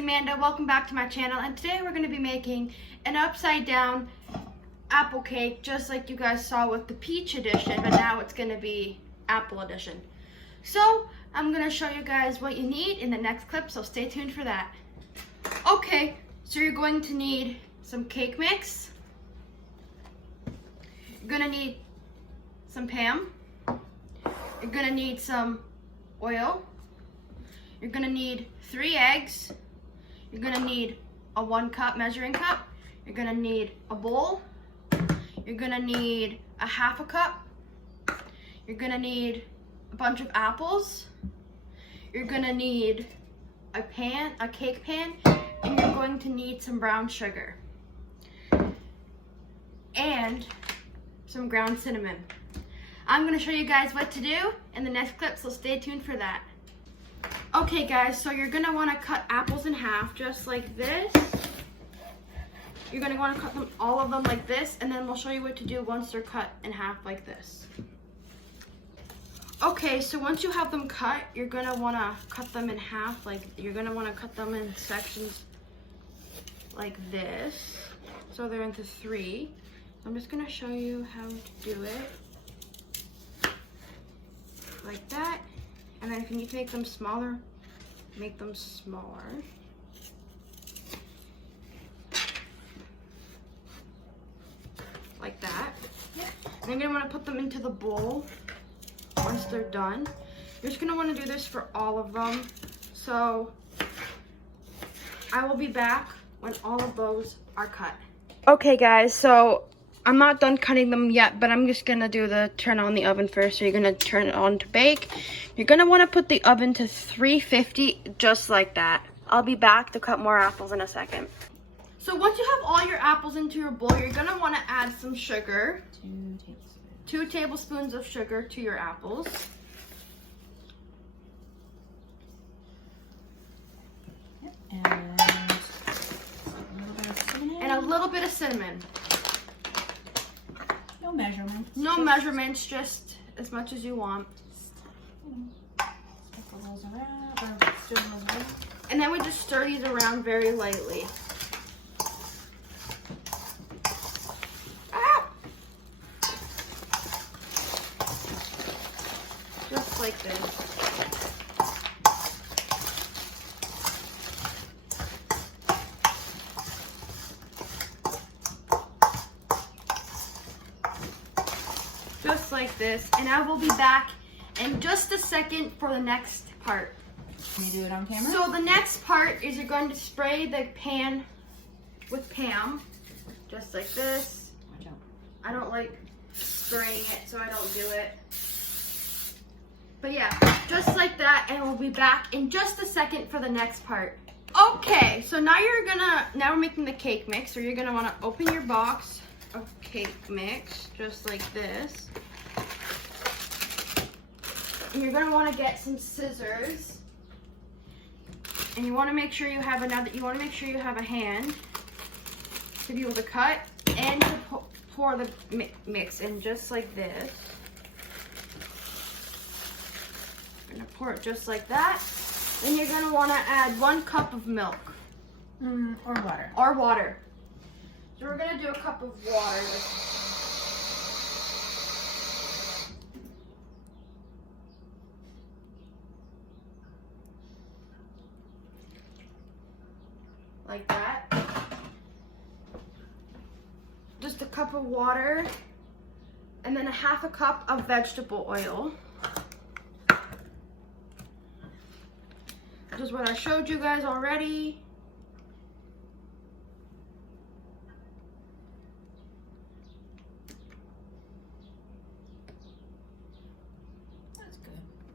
Amanda. Welcome back to my channel, and today we're going to be making an upside down apple cake just like you guys saw with the peach edition, but now it's going to be apple edition. So I'm going to show you guys what you need in the next clip, so stay tuned for that. Okay, so you're going to need some cake mix. You're going to need some Pam. You're going to need some oil. You're gonna need 3 eggs. You're gonna need a 1 cup measuring cup. You're gonna need a bowl. You're gonna need a 1/2 cup. You're gonna need a bunch of apples. You're gonna need a cake pan, and you're going to need some brown sugar and some ground cinnamon. I'm gonna show you guys what to do in the next clip, so stay tuned for that. Okay guys, so you're gonna wanna cut apples in half just like this. You're gonna wanna cut them, all of them like this, and then we'll show you what to do once they're cut in half like this. Okay, so once you have them cut, you're gonna wanna cut them in half, like you're gonna wanna cut them in sections like this. So they're into 3. I'm just gonna show you how to do it. Like that. And then if you need to make them smaller, make them smaller. Like that. And you're gonna wanna put them into the bowl once they're done. You're just gonna wanna do this for all of them. So I will be back when all of those are cut. Okay guys, so I'm not done cutting them yet, but I'm just gonna do the turn on the oven first. So you're gonna turn it on to bake. You're gonna wanna put the oven to 350, just like that. I'll be back to cut more apples in a second. So once you have all your apples into your bowl, you're gonna wanna add some sugar. 2 tablespoons of sugar to your apples. Yep. And a little bit of cinnamon. No measurements. No measurements, just as much as you want. Sprinkle those around, or stir those around. And then we just stir these around very lightly. Ah! Just like this. Just like this, and I will be back in just a second for the next part. Can you do it on camera? So the next part is you're going to spray the pan with Pam, just like this. Watch out. I don't like spraying it, so I don't do it. But yeah, just like that, and we'll be back in just a second for the next part. Okay, so now we're making the cake mix, so you're gonna wanna open your box of cake mix, just like this. And you're gonna wanna get some scissors. And you wanna make sure you have a hand to be able to cut and to pour the mix in just like this. You're gonna pour it just like that. Then you're gonna wanna add 1 cup of milk. Or water. Or water. So we're gonna do a cup of water. Like that. Just a cup of water. And then a 1/2 cup of vegetable oil. This is what I showed you guys already.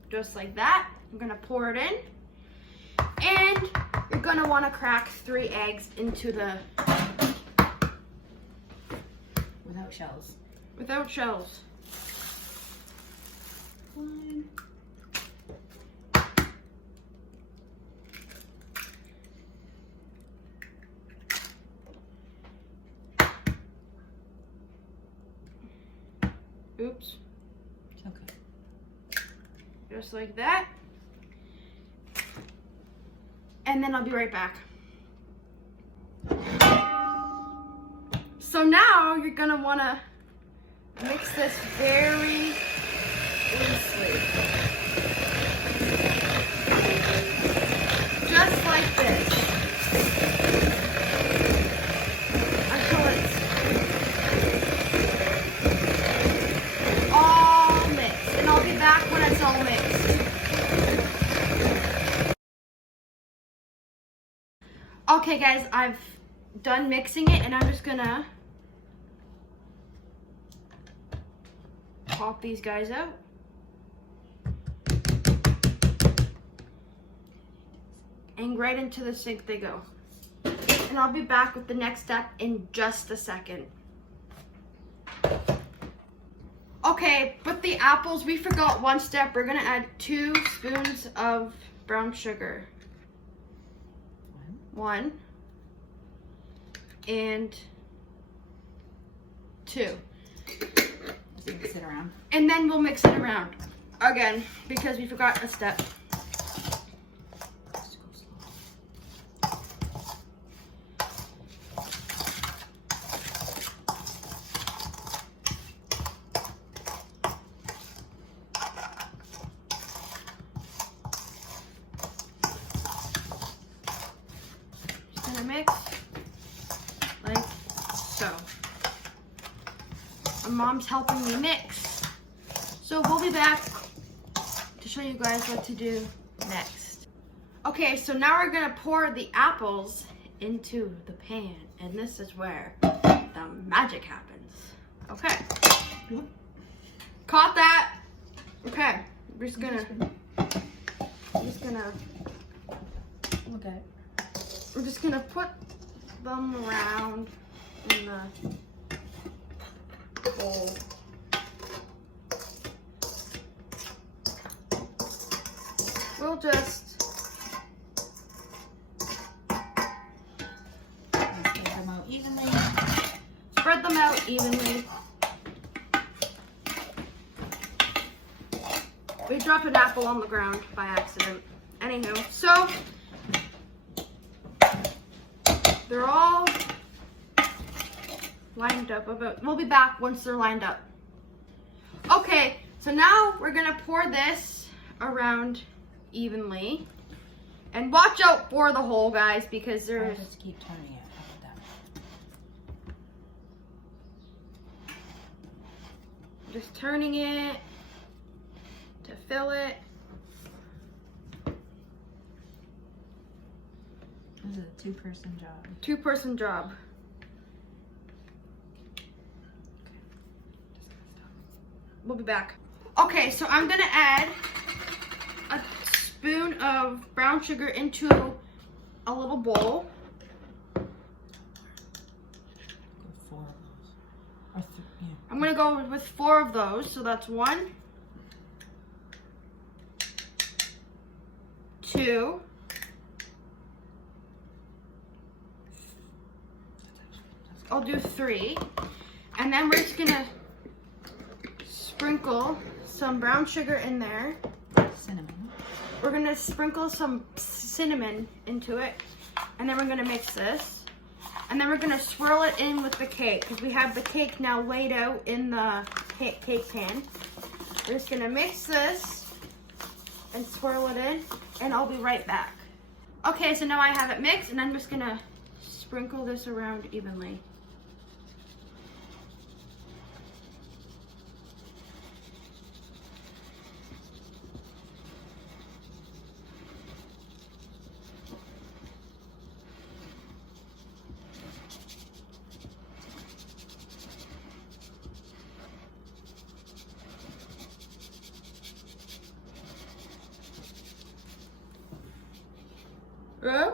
Just like that. I'm gonna pour it in. And you're gonna wanna crack 3 eggs into the... Without shells. Without shells. 1. Oops. Okay. Just like that. And then I'll be right back. So now you're gonna wanna mix this very loosely. Just like this. Until it's all mixed. And I'll be back when it's all mixed. Okay guys, I've done mixing it and I'm just gonna pop these guys out. And right into the sink they go. And I'll be back with the next step in just a second. Okay, but the apples, we forgot one step. We're gonna add 2 spoons of brown sugar. 1 and 2. Mix it around. And then we'll mix it around again because we forgot a step. Just gonna mix like so. My mom's helping me mix. So we'll be back to show you guys what to do next. Okay, so now we're gonna pour the apples into the pan, and this is where the magic happens. Okay. Caught that? Okay, we're just gonna Look at it. we're just gonna put them around in the bowl. We'll just Spread them out evenly. spread them out evenly. We dropped an apple on the ground by accident. Anywho, so they're all lined up. We'll be back once they're lined up. Okay, so now we're gonna pour this around evenly. And watch out for the hole, guys, because there's... Just keep turning it. How about that? Just turning it to fill it. This is a 2-person job. 2-person job. We'll be back. Okay, so I'm gonna add a spoon of brown sugar into a little bowl. Go 4 of those. Or yeah. I'm gonna go with 4 of those, so that's 1, 2, 3, and then we're just gonna sprinkle some brown sugar in there. Cinnamon. We're gonna sprinkle some cinnamon into it, and then we're gonna mix this, and then we're gonna swirl it in with the cake because we have the cake now laid out in the cake pan. We're just gonna mix this and swirl it in, and I'll be right back. Okay, so now I have it mixed, and I'm just gonna sprinkle this around evenly.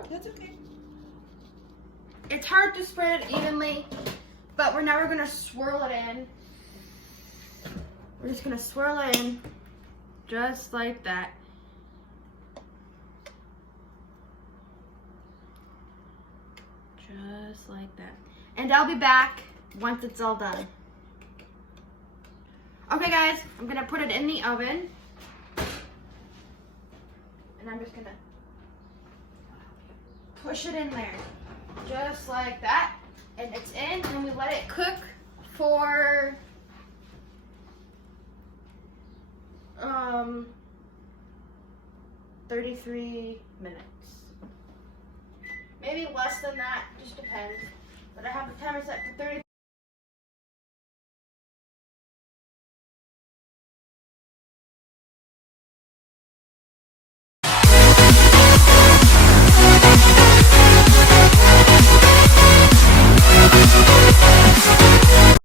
That's okay. It's hard to spread it evenly, but we're gonna swirl it in. We're just gonna swirl it in just like that. Just like that. And I'll be back once it's all done. Okay guys, I'm gonna put it in the oven. And I'm just gonna push it in there, just like that. And it's in, and we let it cook for 33 minutes. Maybe less than that, just depends. But I have the timer set for 30.